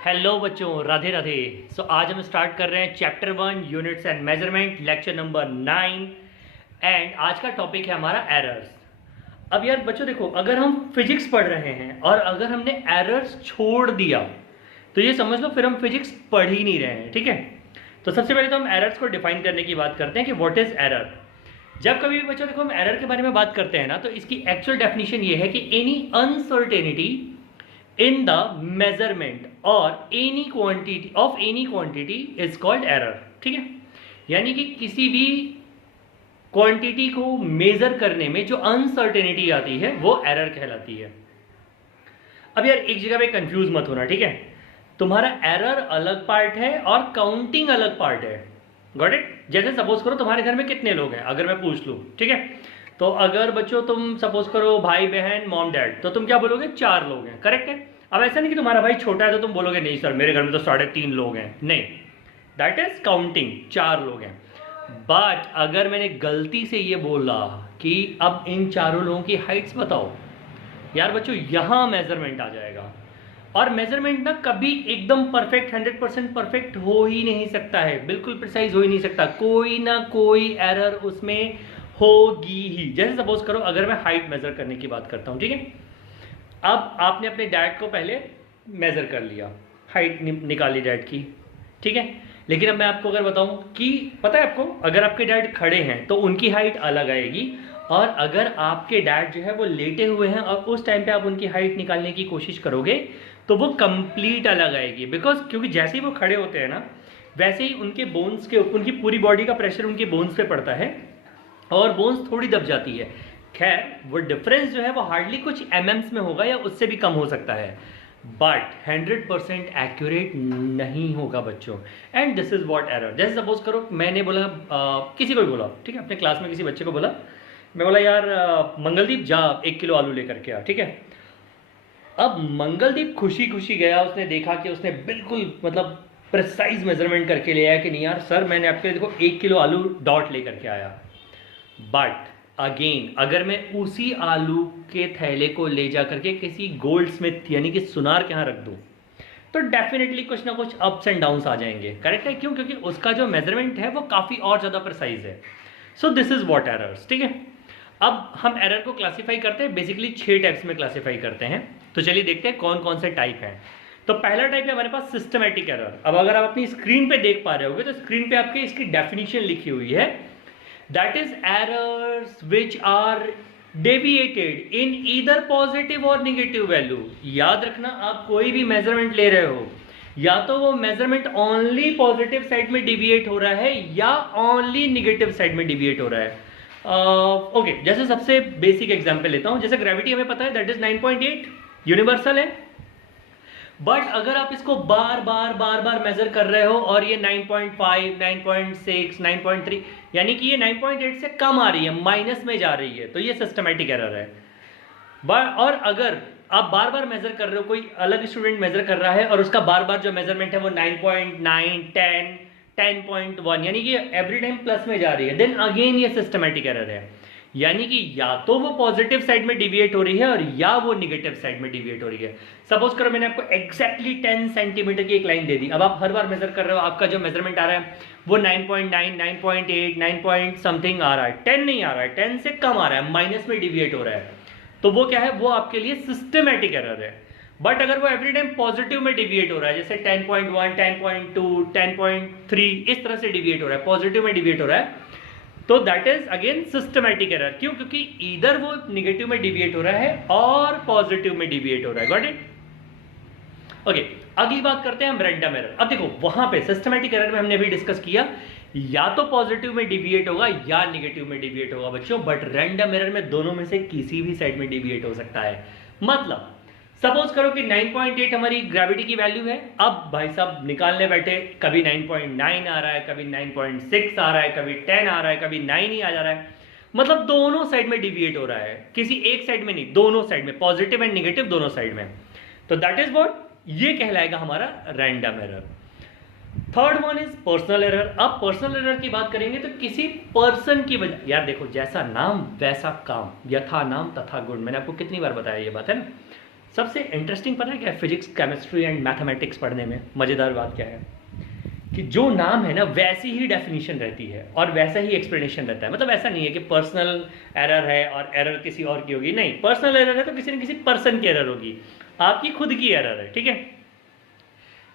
Hello बच्चों, राधे राधे। आज हम स्टार्ट कर रहे हैं chapter 1 units and measurement, lecture number 9। And आज का टॉपिक है हमारा एरर्स। अब यार बच्चों देखो, अगर हम फिजिक्स पढ़ रहे हैं और अगर हमने एरर्स छोड़ दिया तो ये समझ लो फिर हम फिजिक्स पढ़ ही नहीं रहे हैं। ठीक है, तो सबसे पहले तो हम एरर्स को डिफाइन करने की बात करते हैं कि व्हाट इज एरर। जब कभी भी बच्चों देखो हम एरर के बारे में बात करते हैं ना, तो इसकी एक्चुअल डेफिनेशन ये है कि any uncertainty in the measurement or any quantity is called error। ठीक है, यानी कि किसी भी क्वांटिटी को मेजर करने में जो अनसर्टेनिटी आती है वो एरर कहलाती है। अब यार एक जगह पे कंफ्यूज मत होना, ठीक है। तुम्हारा एरर अलग पार्ट है और काउंटिंग अलग पार्ट है। Got it? जैसे सपोज करो तुम्हारे घर में कितने लोग हैं, अगर मैं पूछ लूं, ठीक है, तो अगर बच्चों तुम सपोज करो भाई बहन मॉम डैड, तो तुम क्या बोलोगे? 4 लोग हैं, करेक्ट है। अब ऐसा नहीं कि तुम्हारा भाई छोटा है तो तुम बोलोगे नहीं सर मेरे घर में तो 3.5 लोग हैं, नहीं, दैट इज काउंटिंग, 4 लोग हैं। बट अगर मैंने गलती से ये बोला कि अब इन चारों लोगों की हाइट्स बताओ, यार बच्चों यहां मेजरमेंट आ जाएगा। और मेजरमेंट ना कभी एकदम परफेक्ट 100% परफेक्ट हो ही नहीं सकता है, बिल्कुल प्रिसाइज हो ही नहीं सकता, कोई ना कोई एरर उसमें होगी ही। जैसे सपोज करो अगर मैं हाइट मेजर करने की बात करता हूं, ठीक है, अब आपने अपने डैड को पहले मेजर कर लिया, हाइट निकाली डैड की, ठीक है, लेकिन अब मैं आपको अगर बताऊं कि पता है आपको, अगर आपके डैड खड़े हैं तो उनकी हाइट अलग आएगी, और अगर आपके डैड जो है वो लेटे हुए हैं और उस टाइम पे आप उनकी हाइट निकालने की कोशिश करोगे तो वो कंप्लीट अलग आएगी। बिकॉज क्योंकि जैसे ही वो खड़े होते हैं ना, वैसे ही उनके बोन्स के, उनकी पूरी बॉडी का प्रेशर उनके बोन्स पे पड़ता है और बोन्स थोड़ी दब जाती है। खैर वो डिफरेंस जो है वो हार्डली कुछ एमएम्स में होगा या उससे भी कम हो सकता है, बट 100% एक्यूरेट नहीं होगा बच्चों। And this is what error. जैसे सपोज करो मैंने बोला किसी को भी बोला, ठीक है, अपने क्लास में किसी बच्चे को बोला, मैं बोला यार मंगलदीप जा 1 किलो आलू लेकर के आ, ठीक है। अब मंगलदीप खुशी खुशी गया, उसने देखा कि उसने बिल्कुल मतलब प्रिसाइज मेजरमेंट करके ले आया कि नहीं यार सर मैंने आपके लिए देखो 1 किलो आलू डॉट लेकर के आया। बट अगेन अगर मैं उसी आलू के थैले को ले जा करके किसी गोल्ड स्मिथ यानी कि सुनार के यहाँ रख दूं तो डेफिनेटली कुछ ना कुछ अप्स एंड डाउन्स आ जाएंगे। करेक्ट है, क्यों? क्योंकि उसका जो मेजरमेंट है वो काफ़ी और ज़्यादा प्रिसाइज है। So this is what errors. ठीक है, अब हम एरर को क्लासीफाई करते हैं, बेसिकली 6 टाइप्स में क्लासीफाई करते हैं। तो चलिए देखते हैं कौन कौन से टाइप हैं। तो पहला टाइप है हमारे पास सिस्टमैटिक एरर। अब अगर आप अपनी स्क्रीन पे देख पा रहे होगे तो स्क्रीन पे आपके इसकी डेफिनेशन लिखी हुई है, that is errors which are deviated in either positive or negative value। याद रखना, आप कोई भी मेजरमेंट ले रहे हो या तो वो मेजरमेंट ओनली पॉजिटिव साइड में डिविएट हो रहा है या ओनली निगेटिव साइड में डिविएट हो रहा है। ओके, जैसे सबसे बेसिक एग्जांपल लेता हूं, जैसे ग्रेविटी हमें पता है दैट इज 9.8 यूनिवर्सल है, बट अगर आप इसको बार बार मेजर कर रहे हो और ये 9.5, 9.6, 9.3 यानी कि ये 9.8 से कम आ रही है, माइनस में जा रही है, तो ये सिस्टमैटिक एरर है। और अगर आप बार बार मेजर कर रहे हो, कोई अलग स्टूडेंट मेजर कर रहा है और उसका बार बार जो मेजरमेंट है वो 9.9, 10, 10.1 यानी कि एवरी टाइम प्लस में जा रही है, देन अगेन ये सिस्टमैटिक एरर है। यानी कि या तो वो पॉजिटिव साइड में डिविएट हो रही है और या वो निगेटिव साइड में डिविएट हो रही है। सपोज करो मैंने आपको एग्जैक्टली 10 सेंटीमीटर की एक लाइन दे दी, अब आप हर बार मेजर कर रहे हो, आपका जो मेजरमेंट आ रहा है वो 9.9, 9.8, 9 पॉइंट समथिंग आ रहा है, 10 नहीं आ रहा है, 10 से कम आ रहा है, माइनस में डिविएट हो रहा है, तो वो क्या है? वो आपके लिए सिस्टमैटिक एरर है। बट अगर वो एवरी टाइम पॉजिटिव में डिविएट हो रहा है, जैसे 10.1, 10.2, 10.3 इस तरह से डिविएट हो रहा है, पॉजिटिव में डिविएट हो रहा है, तो that is again systematic error. क्यों? क्योंकि इधर वो निगेटिव में डिविएट हो रहा है और पॉजिटिव में डिविएट हो रहा है। Got it? ओके, अगली बात करते हैं हम रैंडम एरर। अब देखो वहां पे सिस्टमैटिक एरर में हमने अभी डिस्कस किया या तो पॉजिटिव में डिविएट होगा या निगेटिव में डिविएट होगा बच्चों, बट रैंडम एरर में दोनों में से किसी भी साइड में डिविएट हो सकता है। मतलब सपोज करो कि 9.8 हमारी ग्रेविटी की वैल्यू है, अब भाई साहब निकालने बैठे, कभी 9.9 आ रहा है, कभी 9.6 आ रहा है, कभी 10 आ रहा है, कभी 9 ही आ जा रहा है, मतलब दोनों साइड में डिविएट हो रहा है, किसी एक साइड में नहीं, दोनों साइड में, पॉजिटिव एंड निगेटिव दोनों साइड में, तो दैट इज व्हाट, ये कहलाएगा हमारा random error. Third one is personal error. अब पर्सनल एरर की बात करेंगे तो किसी पर्सन की वजह, यार देखो जैसा नाम वैसा काम, यथा नाम तथा गुण, मैंने आपको कितनी बार बताया ये बात है ना। सबसे इंटरेस्टिंग पता है क्या, फिजिक्स केमिस्ट्री एंड मैथमेटिक्स पढ़ने में मज़ेदार बात क्या है कि जो नाम है ना वैसी ही डेफिनेशन रहती है और वैसा ही एक्सप्लेनेशन रहता है। मतलब ऐसा नहीं है कि पर्सनल एरर है और एरर किसी और की होगी, नहीं, पर्सनल एरर है तो किसी न किसी पर्सन की एरर होगी, आपकी खुद की एरर है, ठीक है।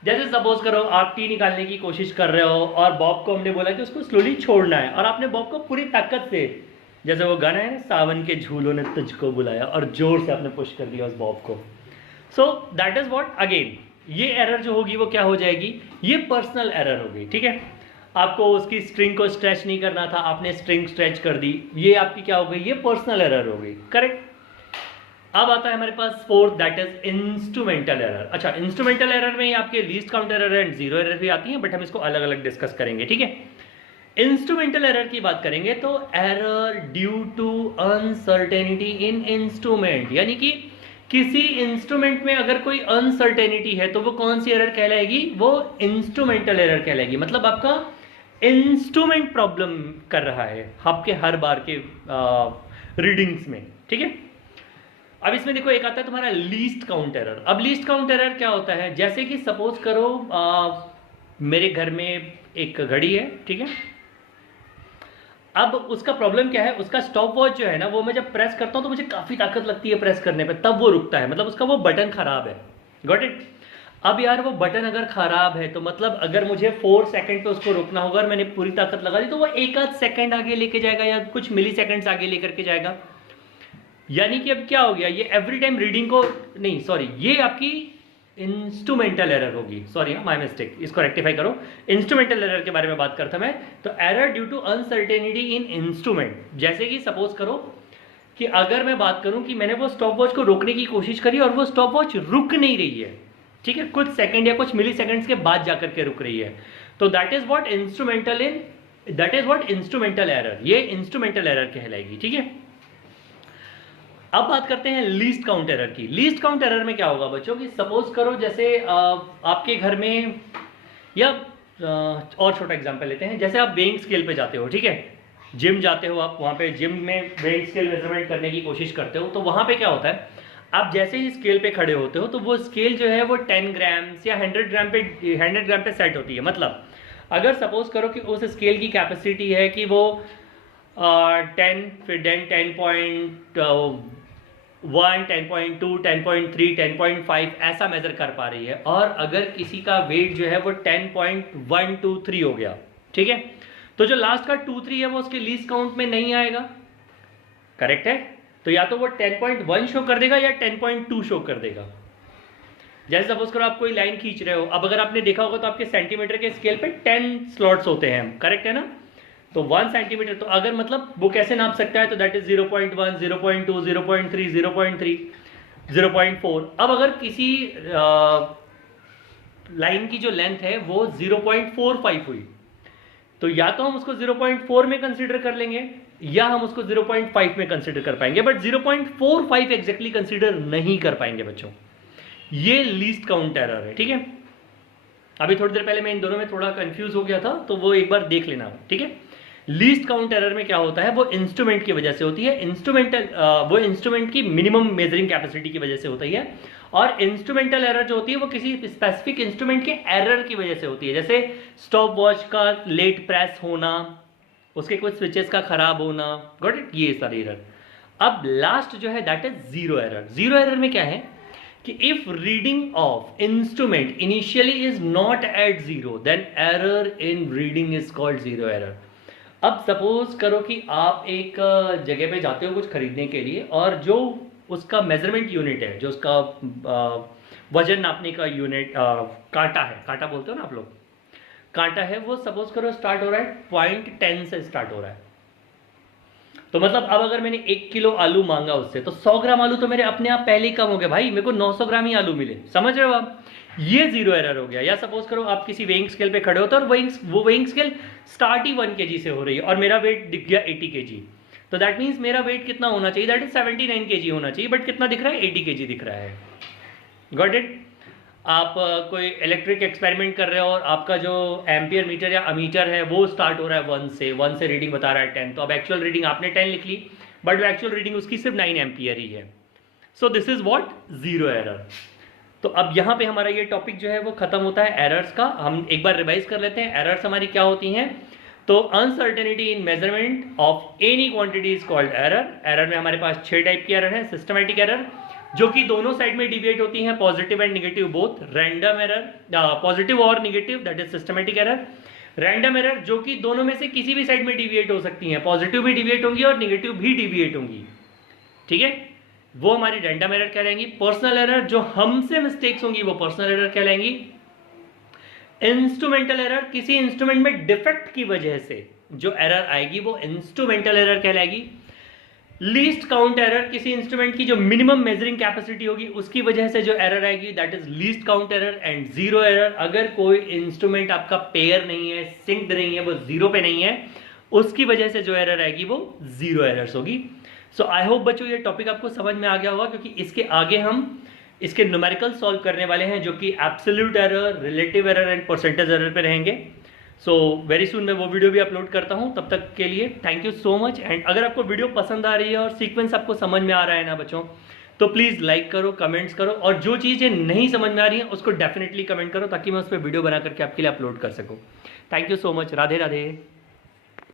जैसे सपोज करो आप टी निकालने की कोशिश कर रहे हो और बॉब को हमने बोला कि उसको स्लोली छोड़ना है और आपने बॉब को पूरी ताकत से, जैसे वो गाना है ना, सावन के झूलों ने तुझको बुलाया, और जोर से आपने पुश कर दिया उस बॉब को। So that is what, again ये एरर जो होगी वो क्या हो जाएगी, ये पर्सनल एरर हो गई, ठीक है। आपको उसकी स्ट्रिंग को स्ट्रेच नहीं करना था, आपने स्ट्रिंग स्ट्रेच कर दी, ये आपकी क्या हो गई, ये पर्सनल एरर हो गई, करेक्ट। अब आता है हमारे पास fourth, that is instrumental error. अच्छा, इंस्ट्रूमेंटल एरर में ही आपके least count error and zero error भी आती है, बट हम इसको अलग अलग डिस्कस करेंगे, ठीक है। इंस्ट्रूमेंटल एरर की बात करेंगे तो error due to uncertainty in instrument, यानी कि किसी इंस्ट्रूमेंट में अगर कोई अनसर्टेनिटी है तो वो कौन सी एरर कहलाएगी, वो इंस्ट्रूमेंटल एरर कहलाएगी। मतलब आपका इंस्ट्रूमेंट प्रॉब्लम कर रहा है आपके हर बार के रीडिंग्स में, ठीक है। अब इसमें देखो एक आता है तुम्हारा लीस्ट काउंट एरर। अब लीस्ट काउंट एरर क्या होता है, जैसे कि सपोज करो मेरे घर में एक घड़ी है, ठीक है। अब उसका प्रॉब्लम क्या है, उसका स्टॉप वॉच जो है ना, वो मैं जब प्रेस करता हूं तो मुझे काफी ताकत लगती है प्रेस करने पे, तब वो रुकता है, मतलब उसका वो बटन खराब है, गॉट इट। अब यार वो बटन अगर खराब है तो मतलब अगर मुझे 4 सेकंड पे उसको रोकना होगा और मैंने पूरी ताकत लगा दी तो वो एक आध सेकंड आगे लेके जाएगा या कुछ मिली सेकंड्स आगे लेकर के जाएगा। यानी कि अब क्या हो गया, ये एवरी टाइम रीडिंग को नहीं, सॉरी, ये आपकी इंस्ट्रूमेंटल एरर होगी, सॉरी माय मिस्टेक, इसको रेक्टिफाई करो। इंस्ट्रूमेंटल एरर के बारे में बात करता मैं, तो error due to uncertainty in instrument. जैसे कि सपोज करो कि अगर मैं बात करूं कि मैंने वो स्टॉप वॉच को रोकने की कोशिश करी और वो स्टॉप वॉच रुक नहीं रही है, ठीक है, कुछ सेकंड या कुछ मिली सेकंड्स के बाद जाकर के रुक रही है, तो that is what instrumental error, ये इंस्ट्रूमेंटल एरर कहलाएगी, ठीक है। अब बात करते हैं लीस्ट काउंट एरर की। लीस्ट काउंट एरर में क्या होगा बच्चों कि सपोज करो जैसे आपके घर में, या और छोटा एग्जांपल लेते हैं, जैसे आप वेइंग स्केल पे जाते हो, ठीक है, जिम जाते हो आप, वहाँ पे जिम में वेइंग स्केल मेजरमेंट करने की कोशिश करते हो, तो वहाँ पे क्या होता है, आप जैसे ही स्केल पे खड़े होते हो तो वो स्केल जो है वो 10 ग्राम या 100 ग्राम पे सेट होती है। मतलब अगर सपोज करो कि उस स्केल की कैपेसिटी है कि वो 10, फिर देन 10.1, 10.2, 10.3, 10.5 ऐसा मेजर कर पा रही है, और अगर किसी का वेट जो है वो 10.123 हो गया, ठीक है, तो जो लास्ट का 2-3 है वो उसके लीस्ट काउंट में नहीं आएगा, करेक्ट है। तो या तो वो 10.1 शो कर देगा या 10.2 शो कर देगा। जैसे सपोज करो आप कोई लाइन खींच रहे हो, अब अगर आपने देखा होगा तो आपके सेंटीमीटर के स्केल पे 10 स्लॉट्स होते हैं, करेक्ट है ना, तो 1 सेंटीमीटर, तो अगर मतलब वो कैसे नाप सकता है, तो दैट इज 0.1, 0.2, 0.3, 0.3, 0.4। अब अगर किसी लाइन की जो लेंथ है वो 0.45 हुई, तो या तो हम उसको 0.4 में कंसीडर कर लेंगे या हम उसको 0.5 में कंसीडर कर पाएंगे, बट 0.45 एग्जैक्टली कंसीडर नहीं कर पाएंगे बच्चों। ये लीस्ट काउंट एरर है, ठीक है। अभी थोड़ी देर पहले मैं इन दोनों में थोड़ा कंफ्यूज हो गया था, तो वो एक बार देख लेना, ठीक है। लीस्ट काउंट एरर में क्या होता है, वो इंस्ट्रूमेंट की वजह से होती है, वो इंस्ट्रूमेंट की मिनिमम मेजरिंग कैपेसिटी की वजह से होती है, और इंस्ट्रूमेंटल एरर जो होती है वो किसी स्पेसिफिक इंस्ट्रूमेंट के एरर की वजह से होती है, जैसे स्टॉप वॉच का लेट प्रेस होना, उसके कुछ स्विचेस का खराब होना, गॉट इट, ये सारे एरर। अब लास्ट जो है that is zero error. Zero error में क्या है कि if reading of instrument initially is not at zero, then error in reading is called zero error. अब सपोज करो कि आप एक जगह पे जाते हो कुछ खरीदने के लिए, और जो उसका मेजरमेंट यूनिट है, जो उसका वजन नापने का यूनिट, कांटा है, कांटा बोलते हो ना आप लोग, कांटा है, वो सपोज करो स्टार्ट हो रहा है 0.10 से स्टार्ट हो रहा है। तो मतलब अब अगर मैंने 1 किलो आलू मांगा उससे, तो 100 ग्राम आलू तो मेरे अपने आप पहले ही कम हो गए, भाई मेरे को 900 ग्राम ही आलू मिले, समझ रहे हो आप, ये जीरो एरर हो गया। या सपोज करो आप किसी वेइंग स्केल पे खड़े होते हो और वो वेइंग स्केल स्टार्ट ही 1 kg से हो रही है और मेरा वेट दिख गया 80 kg, तो दैट मीन्स मेरा वेट कितना होना चाहिए, दैट इज 79 kg होना चाहिए, बट कितना दिख रहा है, 80 kg दिख रहा है, गॉट इट। आप कोई इलेक्ट्रिक एक्सपेरिमेंट कर रहे हो और आपका जो एम्पियर मीटर या अमीटर है वो स्टार्ट हो रहा है 1 से रीडिंग बता रहा है 10, तो अब एक्चुअल रीडिंग आपने 10 लिख ली, बट वो एक्चुअल रीडिंग उसकी सिर्फ 9 एम्पियर ही है। So this is what, zero error. तो अब यहाँ पे हमारा ये टॉपिक जो है वो खत्म होता है एरर्स का। हम एक बार रिवाइज कर लेते हैं एरर्स हमारी क्या होती हैं। तो uncertainty in measurement of any quantity is called error. Error में हमारे पास 6 टाइप की एरर है। सिस्टमैटिक एरर जो कि दोनों साइड में डिविएट होती हैं, positive and negative both. Random error, positive और negative, that is systematic error. Random error जो कि दोनों में से किसी भी साइड में डिविएट हो सकती हैं, पॉजिटिव भी डिविएट होंगी और नेगेटिव भी डिविएट होंगी, ठीक है, वो हमारी रैंडम एरर कहलाएंगी। पर्सनल एरर जो हमसे मिस्टेक्स होंगी वो पर्सनल एरर कहलाएंगी। इंस्ट्रूमेंटल एरर किसी इंस्ट्रूमेंट में डिफेक्ट की वजह से जो एरर आएगी वो इंस्ट्रूमेंटल एरर कहलाएगी। लीस्ट काउंट एरर किसी इंस्ट्रूमेंट की जो मिनिमम मेजरिंग कैपेसिटी होगी उसकी वजह से जो एरर आएगी that is least count error. And zero error अगर कोई इंस्ट्रूमेंट आपका पेयर नहीं है, सिंक्ड नहीं है, वो जीरो पे नहीं है, उसकी वजह से जो एरर आएगी वो जीरो एरर्स होगी। सो आई होप बच्चों ये टॉपिक आपको समझ में आ गया होगा, क्योंकि इसके आगे हम इसके न्यूमेरिकल सॉल्व करने वाले हैं जो कि absolute error, relative error and percentage error पे रहेंगे। सो वेरी सून मैं वो वीडियो भी अपलोड करता हूं। तब तक के लिए thank you so much. And अगर आपको वीडियो पसंद आ रही है और सीक्वेंस आपको समझ में आ रहा है ना बच्चों, तो प्लीज़ लाइक करो, कमेंट्स करो, और जो चीज़ें नहीं समझ में आ रही हैं उसको डेफिनेटली कमेंट करो ताकि मैं उस पर वीडियो बना करके आपके लिए अपलोड कर सकूँ। Thank you so much. Radhe Radhe.